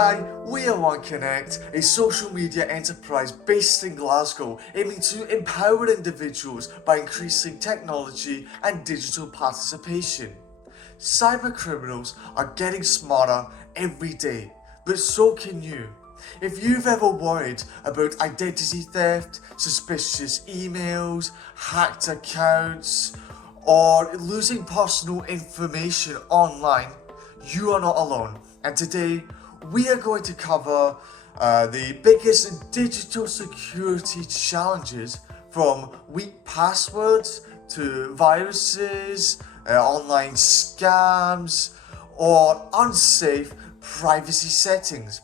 Hi, we are OneConnect, a social media enterprise based in Glasgow, aiming to empower individuals by increasing technology and digital participation. Cyber criminals are getting smarter every day, but so can you. If you've ever worried about identity theft, suspicious emails, hacked accounts, or losing personal information online, you are not alone. And today, we are going to cover the biggest digital security challenges, from weak passwords to viruses, online scams, or unsafe privacy settings.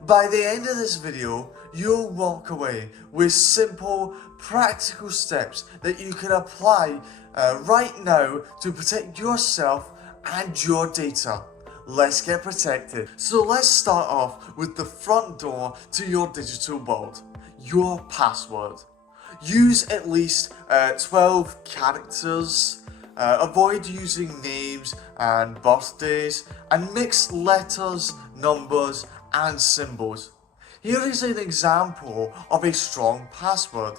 By the end of this video, you'll walk away with simple, practical steps that you can apply right now to protect yourself and your data. Let's get protected. So let's start off with the front door to your digital world, your password. Use at least 12 characters. Avoid using names and birthdays, and mix letters, numbers, and symbols. Here is an example of a strong password.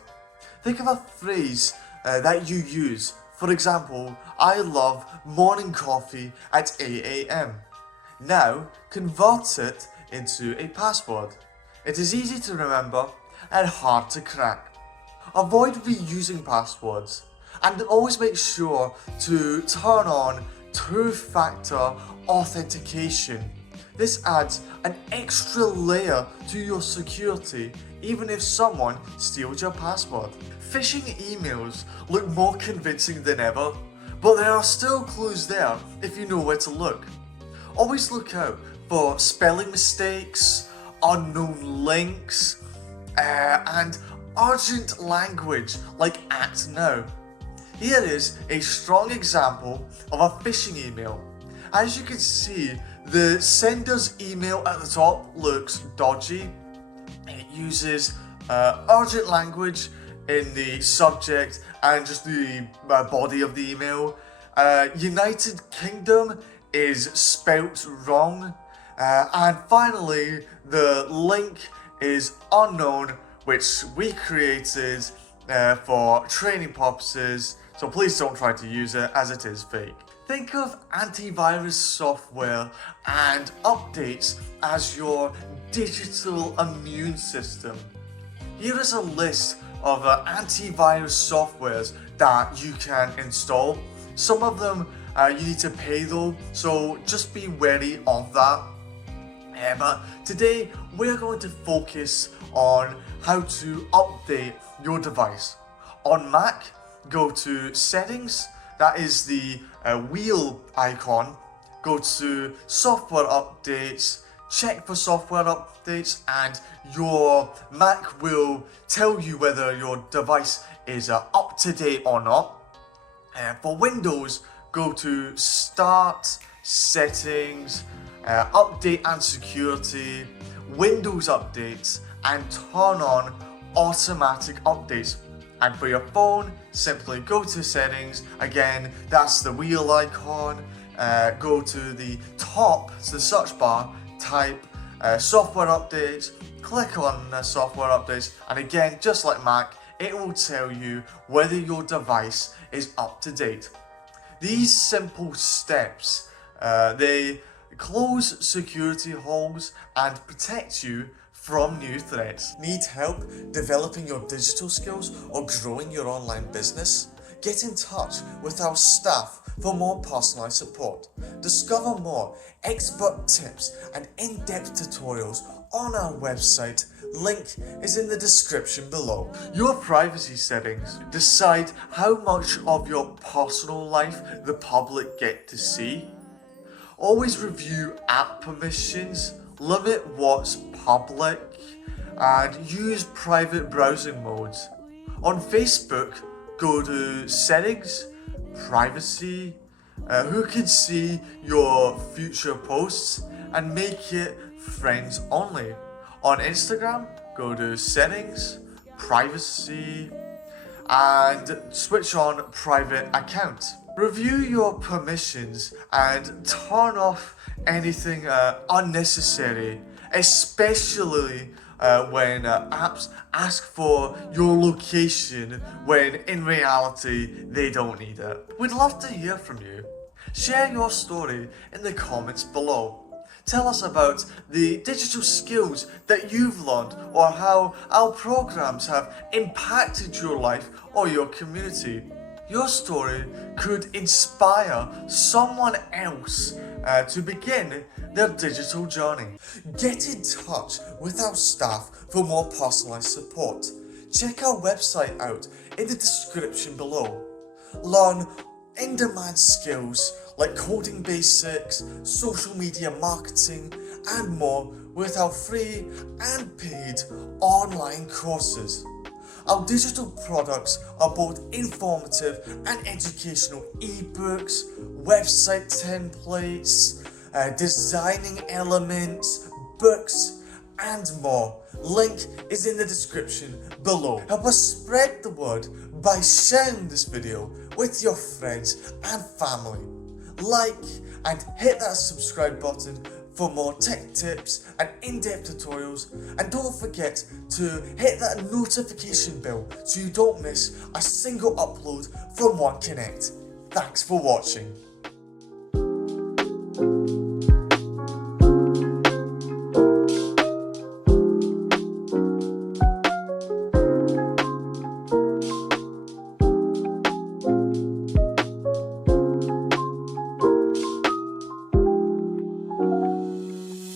Think of a phrase that you use. For example, I love morning coffee at 8 a.m. Now, convert it into a password. It is easy to remember and hard to crack. Avoid reusing passwords, and always make sure to turn on two-factor authentication. This adds an extra layer to your security, even if someone steals your password. Phishing emails look more convincing than ever, but there are still clues there if you know where to look. Always look out for spelling mistakes, unknown links, and urgent language like "act now." Here is a strong example of a phishing email. As you can see, the sender's email at the top looks dodgy. It uses urgent language in the subject and just the body of the email. United Kingdom is spelt wrong. And finally, the link is unknown, which we created for training purposes, so please don't try to use it as it is fake. Think of antivirus software and updates as your digital immune system. Here is a list of antivirus softwares that you can install. Some of them you need to pay though, so just be wary of that. But today we're going to focus on how to update your device. On Mac, go to Settings, that is the wheel icon. Go to Software Updates, check for software updates, and your Mac will tell you whether your device is up to date or not. For Windows, go to Start, Settings, Update and Security, Windows Updates, and turn on automatic updates. And for your phone, simply go to Settings. Again, that's the wheel icon. Go to the top, to the search bar, type software updates, click on software updates, and again, just like Mac, it will tell you whether your device is up to date. These simple steps, they close security holes and protect you from new threats. Need help developing your digital skills or growing your online business? Get in touch with our staff for more personalized support. Discover more expert tips and in-depth tutorials on our website. Link is in the description below. Your privacy settings decide how much of your personal life the public get to see. Always review app permissions, limit what's public, and use private browsing modes. On Facebook, go to Settings, Privacy, who can see your future posts, and make it friends only. On Instagram, go to Settings, Privacy, and switch on private account. Review your permissions and turn off anything unnecessary, especially when apps ask for your location when in reality they don't need it. We'd love to hear from you. Share your story in the comments below. Tell us about the digital skills that you've learned or how our programs have impacted your life or your community. Your story could inspire someone else to begin their digital journey. Get in touch with our staff for more personalized support. Check our website out in the description below. Learn in-demand skills like coding basics, social media marketing, and more with our free and paid online courses. Our digital products are both informative and educational ebooks, website templates, designing elements, books, and more. Link is in the description below. Help us spread the word by sharing this video with your friends and family. Like and hit that subscribe button for more tech tips and in-depth tutorials, and don't forget to hit that notification bell so you don't miss a single upload from OneConnect. Thanks for watching.